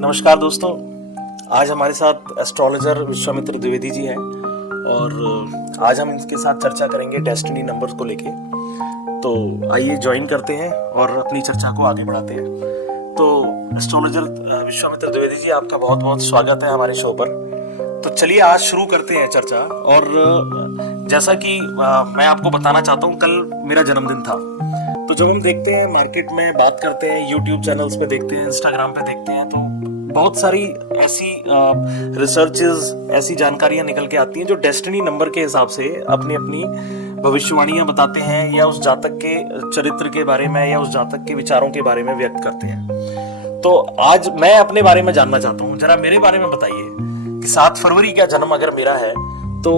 नमस्कार दोस्तों, आज हमारे साथ एस्ट्रोलॉजर विश्वामित्र द्विवेदी जी हैं और आज हम इनके साथ चर्चा करेंगे डेस्टिनी नंबर को लेके। तो आइए ज्वाइन करते हैं और अपनी चर्चा को आगे बढ़ाते हैं। तो एस्ट्रोलॉजर विश्वामित्र द्विवेदी जी, आपका बहुत बहुत स्वागत है हमारे शो पर। तो चलिए आज शुरू करते हैं चर्चा। और जैसा कि मैं आपको बताना चाहता हूँ, कल मेरा जन्मदिन था। तो जब हम देखते हैं मार्केट में, बात करते हैं, यूट्यूब चैनल्स पे देखते हैं, इंस्टाग्राम पे देखते हैं, तो बहुत सारी ऐसी रिसर्चेस, ऐसी जानकारियां निकल के आती हैं जो डेस्टिनी नंबर के हिसाब से अपनी अपनी भविष्यवाणियां बताते हैं या उस जातक के चरित्र के बारे में या उस जातक के विचारों के बारे में व्यक्त करते हैं। तो आज मैं अपने बारे में जानना चाहता हूँ, जरा मेरे बारे में बताइए कि 7 फरवरी का जन्म अगर मेरा है तो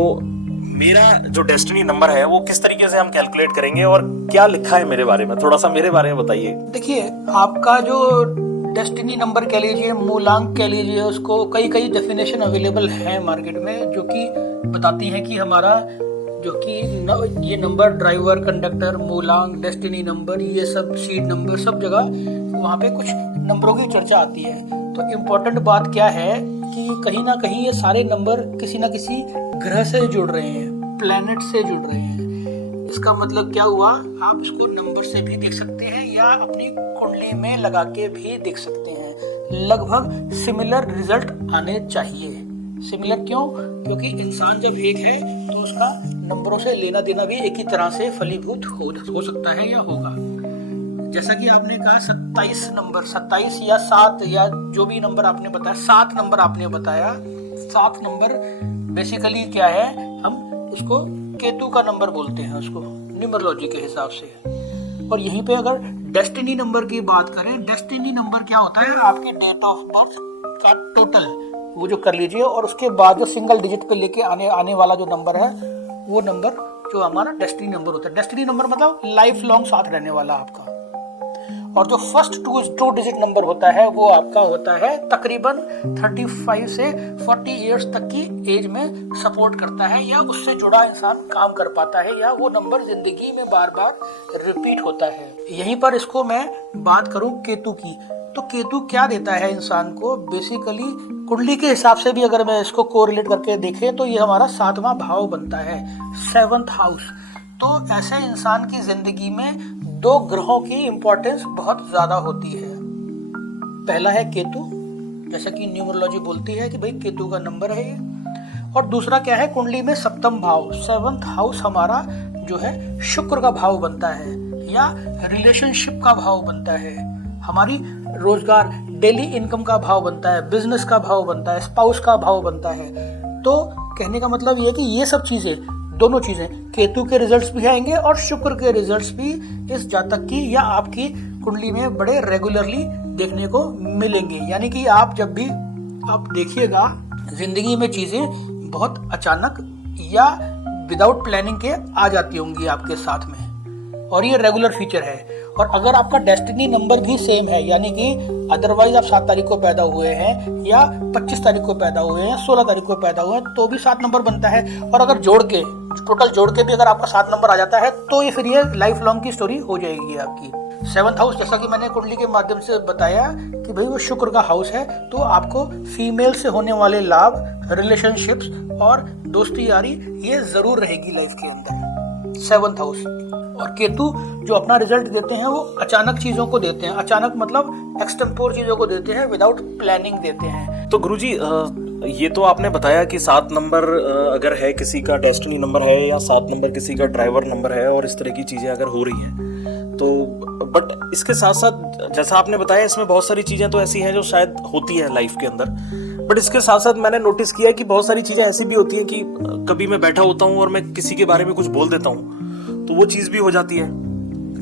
मेरा जो डेस्टिनी नंबर है वो किस तरीके से हम कैलकुलेट करेंगे और क्या लिखा है मेरे बारे में, थोड़ा सा मेरे बारे में बताइए। देखिए, आपका जो डेस्टिनी नंबर कह लीजिए, मूलांक कह लीजिए, उसको कई डेफिनेशन अवेलेबल है मार्केट में जो कि बताती हैं कि हमारा जो कि ये नंबर ड्राइवर, कंडक्टर, मूलांक, डेस्टिनी नंबर, ये सब सीड नंबर, सब जगह वहाँ पे कुछ नंबरों की चर्चा आती है। तो इम्पोर्टेंट बात क्या है कि कहीं ना कहीं ये सारे नंबर किसी ना किसी ग्रह से जुड़ रहे हैं, प्लैनेट से जुड़ रहे हैं। इसका मतलब क्या हुआ, आप इसको नंबर से भी देख सकते हैं या अपनी कुंडली में लगा के भी देख सकते हैं। लगभग सिमिलर रिजल्ट आने चाहिए। सिमिलर क्यों? क्योंकि इंसान जब एक है तो उसका नंबरों से लेना देना भी एक ही तरह से फलीभूत हो सकता है या होगा। जैसा कि आपने कहा 27 नंबर, 27 या 7 या जो भी नंबर आपने बताया, 7 नंबर आपने बताया। 7 नंबर बेसिकली क्या है, हम इसको केतु का नंबर बोलते हैं, उसको न्यूमरोलॉजी के हिसाब से। और यहीं पे अगर डेस्टिनी नंबर की बात करें, डेस्टिनी नंबर क्या होता है, आपके डेट ऑफ बर्थ का टोटल वो जो कर लीजिए और उसके बाद जो सिंगल डिजिट पे लेके आने वाला जो नंबर है, वो नंबर जो हमारा डेस्टिनी नंबर होता है। डेस्टिनी नंबर मतलब लाइफ लॉन्ग साथ रहने वाला आपका। और जो फर्स्ट टू डिजिट नंबर होता है वो आपका होता है तकरीबन 35 से 40 इयर्स तक की एज में सपोर्ट करता है या उससे जुड़ा इंसान काम कर पाता है या वो नंबर जिंदगी में बार बार रिपीट होता है। यहीं पर इसको मैं बात करूं केतु की, तो केतु क्या देता है इंसान को, बेसिकली कुंडली के हिसाब से भी अगर मैं इसको कोरिलेट करके देखें तो ये हमारा 7वां भाव बनता है, 7th हाउस। तो ऐसे इंसान की जिंदगी में 2 ग्रहों की इंपॉर्टेंस बहुत ज्यादा होती है। पहला है केतु, जैसा कि न्यूमरोलॉजी बोलती है कि भाई केतु का नंबर है ये। और दूसरा क्या है, कुंडली में 7वां भाव, 7th हाउस हमारा जो है शुक्र का भाव बनता है या रिलेशनशिप का भाव बनता है, हमारी रोजगार, डेली इनकम का भाव बनता है, बिजनेस का भाव बनता है, स्पाउस का भाव बनता है। तो कहने का मतलब ये है कि ये सब चीजें, दोनों चीजें, केतु के रिजल्ट्स भी आएंगे और शुक्र के रिजल्ट्स भी इस जातक की या आपकी कुंडली में बड़े रेगुलरली देखने को मिलेंगे। यानी कि आप जब भी आप देखिएगा जिंदगी में चीजें बहुत अचानक या विदाउट प्लानिंग के आ जाती होंगी आपके साथ में, और ये रेगुलर फीचर है। और अगर आपका डेस्टिनी नंबर भी सेम है, यानी कि अदरवाइज आप 7 तारीख को पैदा हुए हैं या 25 तारीख को पैदा हुए हैं, 16 तारीख को पैदा हुए हैं, तो भी 7 नंबर बनता है। और अगर टोटल जोड़ के भी अगर आपका 7 नंबर आ जाता है तो ये फिर ये लाइफ लॉन्ग की स्टोरी हो जाएगी आपकी। 7th हाउस, जैसा कि मैंने कुंडली के माध्यम से बताया कि भाई वो शुक्र का हाउस है, तो आपको फीमेल से होने वाले लाभ, रिलेशनशिप्स और दोस्ती यारी ये जरूर रहेगी लाइफ के अंदर। 7th house. और केतु जो अपना रिजल्ट देते हैं वो अचानक चीजों को देते हैं, अचानक मतलब एक्सटेम्पोर चीजों को देते हैं, विदाउट प्लानिंग देते हैं। तो गुरुजी, ये तो आपने बताया कि 7 नंबर अगर है किसी का डेस्टिनी नंबर है या 7 नंबर किसी का ड्राइवर नंबर है और इस तरह की चीजें अगर हो रही हैं तो, बट इसके साथ साथ जैसा आपने बताया इसमें बहुत सारी चीजें तो ऐसी हैं जो शायद होती है लाइफ के अंदर, बट इसके साथ साथ मैंने नोटिस किया कि बहुत सारी चीजें ऐसी भी होती हैं कि कभी मैं बैठा होता हूँ और मैं किसी के बारे में कुछ बोल देता हूँ तो वो चीज भी हो जाती है।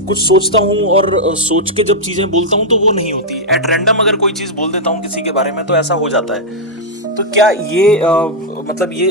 कुछ सोचता हूँ और सोच के जब चीजें बोलता हूँ तो वो नहीं होती। एट रैंडम अगर कोई चीज बोल देता हूँ किसी के बारे में तो ऐसा हो जाता है। तो क्या ये मतलब ये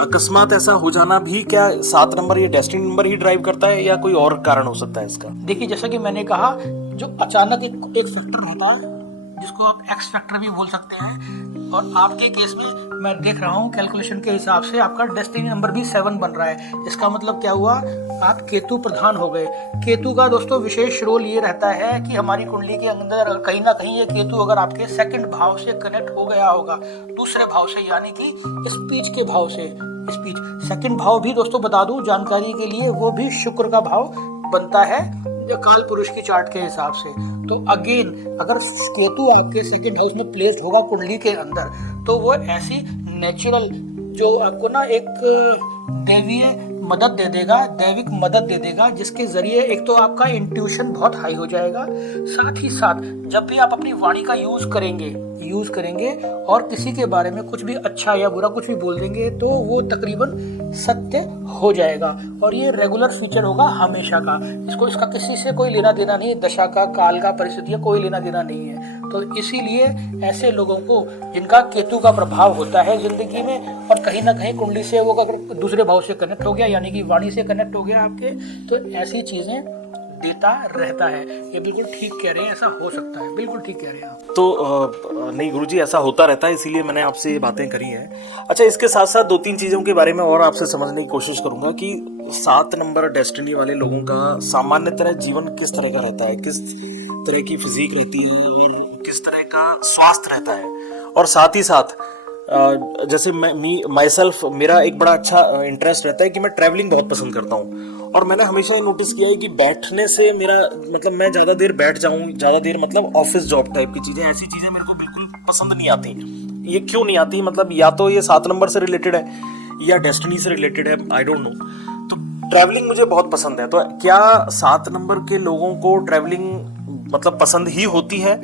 अकस्मात ऐसा हो जाना भी क्या 7 नंबर ये डेस्टिनी नंबर ही ड्राइव करता है या कोई और कारण हो सकता है इसका? देखिए, जैसा कि मैंने कहा, जो अचानक एक फैक्टर होता है जिसको आप एक्स फैक्टर भी बोल सकते हैं, और आपके केस में मैं देख रहा हूँ कैलकुलेशन के हिसाब से आपका डेस्टिनी नंबर भी 7 बन रहा है। इसका मतलब क्या हुआ, आप केतु प्रधान हो गए। केतु का दोस्तों विशेष रोल ये रहता है कि हमारी कुंडली के अंदर कहीं ना कहीं ये केतु अगर आपके सेकंड भाव से कनेक्ट हो गया होगा, दूसरे भाव से, यानी कि स्पीच के भाव से। स्पीच सेकंड भाव भी दोस्तों बता दूं जानकारी के लिए, वो भी शुक्र का भाव बनता है काल पुरुष की चार्ट के हिसाब से। तो अगेन अगर केतु आपके सेकंड हाउस में प्लेस्ड होगा कुंडली के अंदर, तो वो ऐसी नेचुरल जो आपको ना एक दैवीय मदद दे देगा, दैविक मदद दे देगा, जिसके जरिए एक तो आपका इंट्यूशन बहुत हाई हो जाएगा। साथ ही साथ जब भी आप अपनी वाणी का यूज करेंगे और किसी के बारे में कुछ भी अच्छा या बुरा कुछ भी बोल देंगे, तो वो तकरीबन सत्य हो जाएगा। और ये रेगुलर फीचर होगा हमेशा का। इसका किसी से कोई लेना देना नहीं, दशा का, काल का, परिस्थिति कोई लेना देना नहीं है। तो इसीलिए ऐसे लोगों को जिनका केतु का प्रभाव होता है जिंदगी में, और कहीं ना कहीं कुंडली से वो अगर दूसरे भाव से कनेक्ट हो गया, यानी कि वाणी से कनेक्ट हो गया आपके, तो ऐसी चीजें देता रहता है। ये बिल्कुल ठीक कह रहे हैं, ऐसा हो सकता है, बिल्कुल ठीक कह रहे हैं आप। तो नहीं गुरुजी, ऐसा होता रहता है, इसीलिए मैंने आपसे ये बातें करी हैं। अच्छा, इसके साथ साथ 2-3 चीजों के बारे में और आपसे समझने की कोशिश करूंगा कि 7 नंबर डेस्टिनी वाले लोगों का सामान्य तरह जीवन किस तरह का रहता है, किस तरह की फिजिक रहती है और किस तरह का स्वास्थ्य रहता है। और साथ ही साथ जैसे मेरा एक बड़ा अच्छा इंटरेस्ट रहता है कि मैं ट्रैवलिंग बहुत पसंद करता हूँ, और मैंने हमेशा ये नोटिस किया है कि बैठने से मेरा मतलब मैं ज़्यादा देर बैठ जाऊँ, ज़्यादा देर मतलब ऑफिस जॉब टाइप की चीज़ें, ऐसी चीज़ें मेरे को बिल्कुल पसंद नहीं आती। ये क्यों नहीं आती, मतलब या तो ये 7 नंबर से रिलेटेड है या डेस्टिनी से रिलेटेड है, आई डोंट नो। तो ट्रैवलिंग मुझे बहुत पसंद है। तो क्या 7 नंबर के लोगों को ट्रैवलिंग मतलब पसंद ही होती है,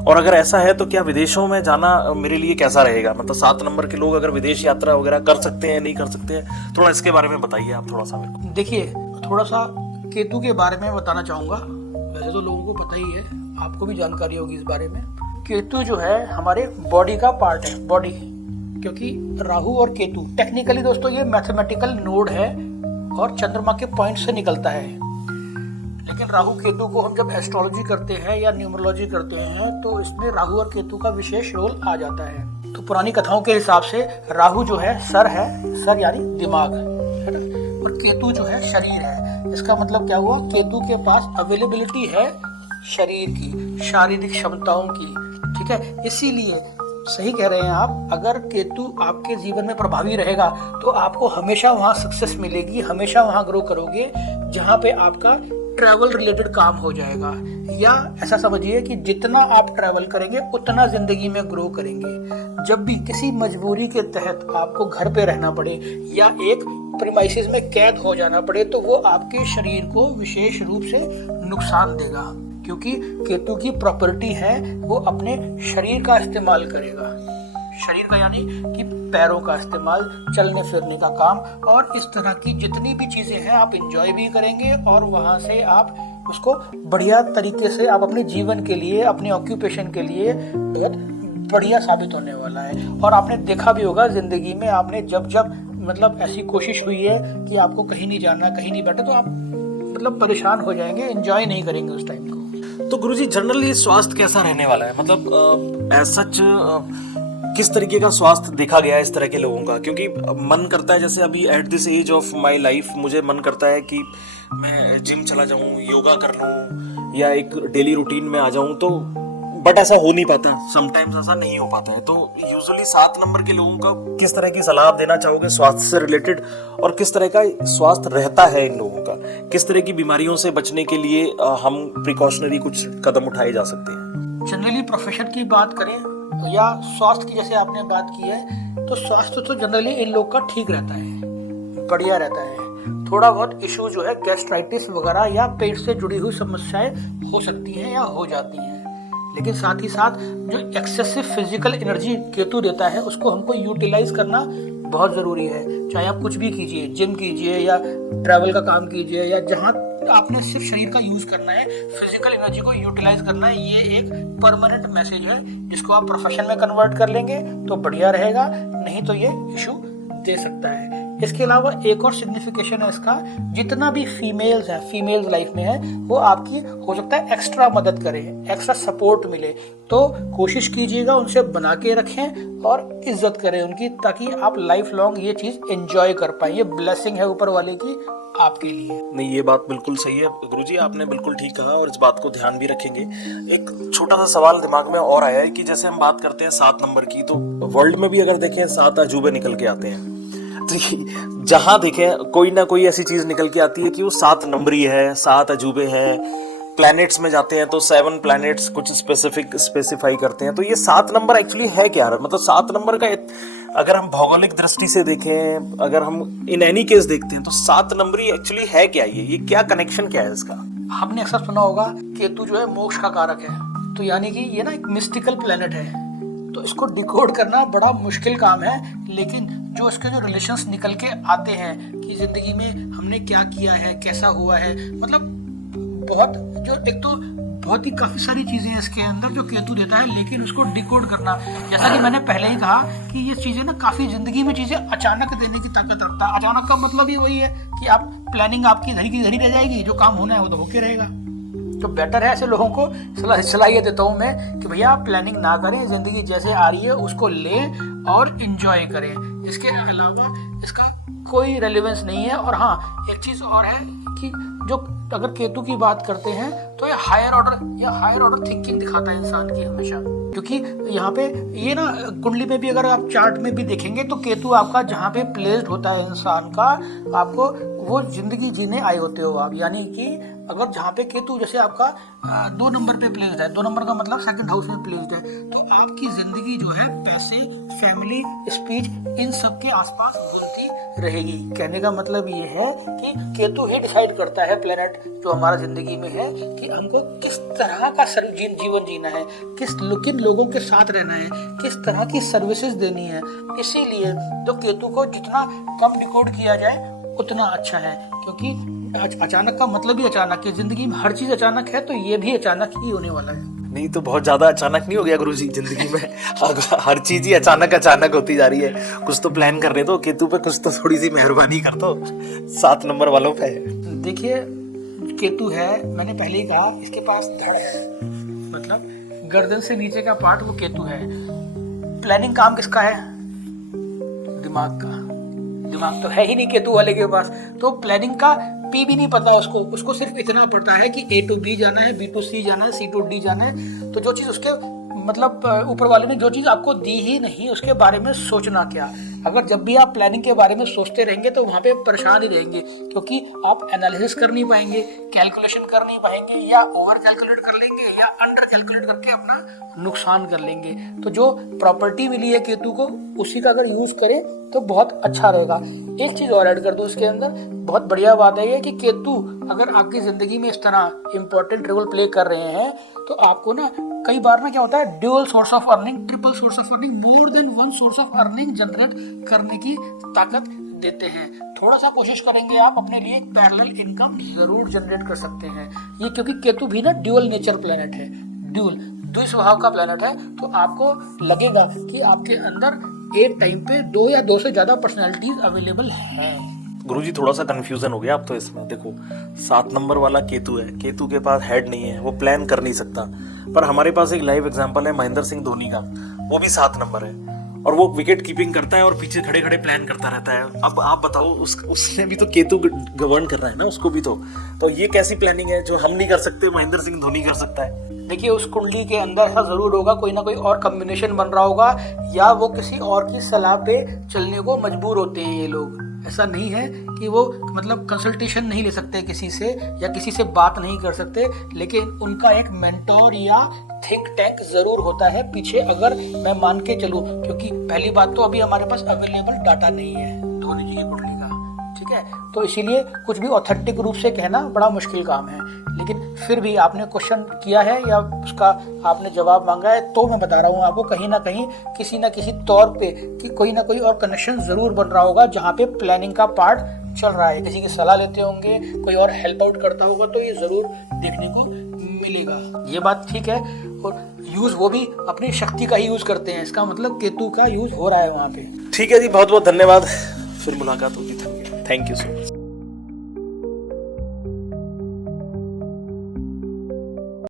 और अगर ऐसा है तो क्या विदेशों में जाना मेरे लिए कैसा रहेगा? मतलब 7 नंबर के लोग अगर विदेश यात्रा वगैरह कर सकते हैं, नहीं कर सकते हैं, थोड़ा इसके बारे में बताइए आप थोड़ा सा। देखिए, थोड़ा सा केतु के बारे में बताना चाहूँगा। वैसे तो लोगों को पता ही है, आपको भी जानकारी होगी इस बारे में। केतु जो है हमारे बॉडी का पार्ट है, बॉडी, क्योंकि राहु और केतु टेक्निकली दोस्तों ये मैथमेटिकल नोड है और चंद्रमा के पॉइंट से निकलता है। लेकिन राहु केतु को हम जब एस्ट्रोलॉजी करते हैं या न्यूमरोलॉजी करते हैं, तो इसमें राहु और केतु का विशेष रोल आ जाता है। तो पुरानी कथाओं के हिसाब से राहु जो है सर यानी दिमाग है ना, और केतु जो है शरीर है। इसका मतलब क्या हुआ, केतु के पास अवेलेबिलिटी है शरीर की, शारीरिक क्षमताओं की, ठीक है। इसीलिए सही कह रहे हैं आप, अगर केतु आपके जीवन में प्रभावी रहेगा तो आपको हमेशा वहाँ सक्सेस मिलेगी, हमेशा वहाँ ग्रो करोगे जहाँ पे आपका ट्रैवल रिलेटेड काम हो जाएगा। या ऐसा समझिए कि जितना आप ट्रैवल करेंगे उतना जिंदगी में ग्रो करेंगे। जब भी किसी मजबूरी के तहत आपको घर पे रहना पड़े या एक प्रीमाइसिस में कैद हो जाना पड़े, तो वो आपके शरीर को विशेष रूप से नुकसान देगा, क्योंकि केतु की प्रॉपर्टी है वो अपने शरीर का इस्तेमाल करेगा। शरीर का यानी कि पैरों का इस्तेमाल, चलने फिरने का काम, और इस तरह की जितनी भी चीजें हैं आप एंजॉय भी करेंगे, और वहां से आप उसको बढ़िया तरीके से आप अपने जीवन के लिए, अपने ऑक्यूपेशन के लिए बहुत बढ़िया साबित होने वाला है। और आपने देखा भी होगा जिंदगी में, आपने जब मतलब ऐसी कोशिश हुई है कि आपको कहीं नहीं जाना, कहीं नहीं बैठा, तो आप मतलब परेशान हो जाएंगे, एंजॉय नहीं करेंगे उस टाइम को। तो गुरुजी जनरली स्वास्थ्य कैसा रहने वाला है, मतलब सच किस तरीके का स्वास्थ्य देखा गया है इस तरह के लोगों का? क्योंकि मन करता है, जैसे अभी at this age of my life मुझे मन करता है कि मैं जिम चला जाऊं, योगा कर लूं, या एक डेली रूटीन में आ जाऊं, तो बट ऐसा हो नहीं पाता, समटाइम्स ऐसा नहीं हो पाता है। तो यूजुअली 7 नंबर के लोगों का किस तरह की सलाह आप देना चाहोगे स्वास्थ्य से रिलेटेड, और किस तरह का स्वास्थ्य रहता है इन लोगों का? किस तरह की बीमारियों से बचने के लिए हम प्रिकॉशनरी कुछ कदम उठाए जा सकते हैं? जनरली प्रोफेशन की बात करें या स्वास्थ्य की, जैसे आपने बात की है, तो स्वास्थ्य तो जनरली इन लोग का ठीक रहता है, बढ़िया रहता है। थोड़ा बहुत इशू जो है गैस्ट्राइटिस वगैरह या पेट से जुड़ी हुई समस्याएं हो सकती हैं या हो जाती हैं, लेकिन साथ ही साथ जो एक्सेसिव फिजिकल एनर्जी केतु देता है उसको हमको यूटिलाइज करना बहुत ज़रूरी है। चाहे आप कुछ भी कीजिए, जिम कीजिए या ट्रैवल का काम कीजिए, या जहाँ आपने सिर्फ शरीर का यूज करना है, फिजिकल एनर्जी को यूटिलाइज करना है, ये एक परमानेंट मैसेज है जिसको आप प्रोफेशन में कन्वर्ट कर लेंगे तो बढ़िया रहेगा, नहीं तो ये इशू दे सकता है। इसके अलावा एक और सिग्निफिकेशन है इसका, जितना भी फीमेल्स हैं, फीमेल्स लाइफ में है, वो आपकी हो सकता है एक्स्ट्रा मदद करें, एक्स्ट्रा सपोर्ट मिले, तो कोशिश कीजिएगा उनसे बना के रखें और इज्जत करें उनकी, ताकि आप लाइफ लॉन्ग ये चीज एंजॉय कर पाए। ये ब्लेसिंग है ऊपर वाले की आपके लिए। नहीं, ये बात बिल्कुल सही है गुरुजी, आपने बिल्कुल ठीक कहा और इस बात को ध्यान भी रखेंगे। एक छोटा सा सवाल दिमाग में और आया है कि जैसे हम बात करते हैं 7 नंबर की, तो वर्ल्ड में भी अगर देखें 7 अजूबे निकल के आते हैं, तो जहां देखें कोई ना कोई ऐसी चीज निकल के आती है कि वो 7 नंबरी है, 7 अजूबे हैं। प्लैनेट्स में जाते हैं तो 7 प्लैनेट्स कुछ स्पेसिफाई करते हैं। तो ये 7 नंबर एक्चुअली है क्या? मतलब 7 नंबर का अगर हम भौगोलिक दृष्टि से देखें, अगर हम इन एनी केस देखते हैं, तो 7 नंबरी एक्चुअली है क्या? ये क्या कनेक्शन क्या है इसका? आपने अक्सर सुना होगा केतु जो है मोक्ष का कारक है, तो यानी कि ये ना एक मिस्टिकल प्लेनेट है, तो इसको डिकोड करना बड़ा मुश्किल काम है। लेकिन जो इसके जो रिलेशंस निकल के आते हैं कि जिंदगी में हमने क्या किया है, कैसा हुआ है, मतलब बहुत जो एक तो बहुत ही काफी सारी चीजें हैं इसके अंदर जो केतु देता है, लेकिन उसको डिकोड करना, जैसा कि मैंने पहले ही कहा कि ये चीजें ना काफी जिंदगी में चीजें अचानक देने की ताकत रखता है। अचानक का मतलब ही वही है कि आप प्लानिंग आपकी धरी की धरी रह जाएगी, जो काम होना है वो तो होके रहेगा। तो बेटर है ऐसे लोगों को सलाह ये देता हूँ मैं कि भैया आप प्लानिंग ना करें, जिंदगी जैसे आ रही है उसको लें और इंजॉय करें। इसके अलावा इसका कोई रेलेवेंस नहीं है। और हाँ, एक चीज और है कि जो अगर केतु की बात करते हैं तो ये हायर ऑर्डर थिंकिंग दिखाता है इंसान की हमेशा, क्योंकि यहाँ पे ये ना कुंडली में भी अगर आप चार्ट में भी देखेंगे तो केतु आपका जहाँ पे प्लेस्ड होता है इंसान का, आपको वो जिंदगी जीने आए होते हो आप। यानी कि अगर जहाँ पे केतु जैसे आपका 2 नंबर पे प्लेस्ड है, 2 नंबर का मतलब 2nd हाउस में प्लेस्ड है, तो आपकी जिंदगी जो है पैसे, फैमिली, स्पीच, इन सब के आसपास घूमती रहेगी। कहने का मतलब ये है कि केतु ही डिसाइड करता है, प्लेनेट जो हमारा जिंदगी में है, कि हमको किस तरह का जीवन जीना है, किन लोगों के साथ रहना है, किस तरह की सर्विसेज देनी है। इसीलिए तो केतु को जितना कम डिकोड किया जाए उतना अच्छा है, क्योंकि अचानक का मतलब ही अचानक है। जिंदगी में हर चीज अचानक है, तो ये भी अचानक ही होने वाला है। नहीं तो बहुत ज्यादा अचानक नहीं हो गया गुरुजी जिंदगी में? हर चीज ही अचानक होती जा रही है। कुछ तो प्लान कर रहे तो केतु पे कुछ तो थोड़ी सी मेहरबानी कर दो 7 नंबर वालों पे। देखिए केतु है, मैंने पहले ही कहा, इसके पास धड़ है, मतलब गर्दन से नीचे का पार्ट वो केतु है। प्लानिंग काम किसका है? दिमाग का। दिमाग तो है ही नहीं केतु वाले के पास, तो प्लानिंग का पी भी नहीं पता उसको सिर्फ इतना पता है कि A to B जाना है, B to C जाना है, C to D जाना है। तो जो चीज उसके मतलब ऊपर वाले ने जो चीज आपको दी ही नहीं, उसके बारे में सोचना क्या? अगर जब भी आप प्लानिंग के बारे में सोचते रहेंगे तो वहां पे परेशान ही रहेंगे, क्योंकि आप एनालिसिस कर नहीं पाएंगे, कैलकुलेशन कर नहीं पाएंगे, या ओवर कैलकुलेट कर लेंगे या अंडर कैलकुलेट करके अपना नुकसान कर लेंगे। तो जो प्रॉपर्टी मिली है केतु को, उसी का अगर यूज करें तो बहुत अच्छा रहेगा। एक चीज और ऐड कर दो इसके अंदर, बहुत बढ़िया बात है ये कि केतु अगर आपकी जिंदगी में इस तरह इंपॉर्टेंट रोल प्ले कर रहे हैं, तो आपको ना कई बार ना क्या होता है, dual source of earning, triple source of earning, more than 1 source of earning generate करने की ताकत देते हैं। थोड़ा सा कोशिश करेंगे आप, अपने लिए एक पैरेलल इनकम जरूर जनरेट कर सकते हैं। ये क्योंकि केतु भी ना ड्यूअल नेचर प्लेनेट है, द्वि स्वभाव का प्लेनेट है, तो आपको लगेगा कि आपके अंदर एक टाइम पे 2 या 2 से ज्यादा पर्सनैलिटीज अवेलेबल है। गुरुजी थोड़ा सा कंफ्यूजन हो गया अब तो इसमें। देखो 7 नंबर वाला केतु है, केतु के पास हेड नहीं है, वो प्लान कर नहीं सकता। पर हमारे पास एक लाइव एग्जांपल है महेंद्र सिंह धोनी का, वो भी 7 नंबर है और वो विकेट कीपिंग करता है और पीछे खड़े खड़े प्लान करता रहता है। अब आप बताओ, उसने भी तो केतु गवर्न कर रहा है ना उसको भी। तो ये कैसी प्लानिंग है जो हम नहीं कर सकते, महेंद्र सिंह धोनी कर सकता है? देखिए उस कुंडली के अंदर ऐसा जरूर होगा, कोई ना कोई और कॉम्बिनेशन बन रहा होगा, या वो किसी और की सलाह पे चलने को मजबूर होते हैं ये लोग। ऐसा नहीं है कि वो मतलब कंसल्टेशन नहीं ले सकते किसी से, या किसी से बात नहीं कर सकते, लेकिन उनका एक मेंटोर या थिंक टैंक जरूर होता है पीछे, अगर मैं मान के चलूं। क्योंकि पहली बात तो अभी हमारे पास अवेलेबल डाटा नहीं है धोनी जी की कुंडली का, ठीक है, तो इसीलिए कुछ भी ऑथेंटिक रूप से कहना बड़ा मुश्किल काम है। लेकिन फिर भी आपने क्वेश्चन किया है या उसका आपने जवाब मांगा है, तो मैं बता रहा हूँ आपको, कहीं ना कहीं किसी ना किसी तौर पे कि कोई ना कोई और कनेक्शन जरूर बन रहा होगा जहाँ पे प्लानिंग का पार्ट चल रहा है। किसी की सलाह लेते होंगे, कोई और हेल्प आउट करता होगा, तो ये जरूर देखने को मिलेगा। ये बात ठीक है। और यूज वो भी अपनी शक्ति का ही यूज करते हैं, इसका मतलब केतु का यूज हो रहा है वहाँ पे। ठीक है जी, बहुत बहुत धन्यवाद। फिर मुलाकात होगी। Thank you so much.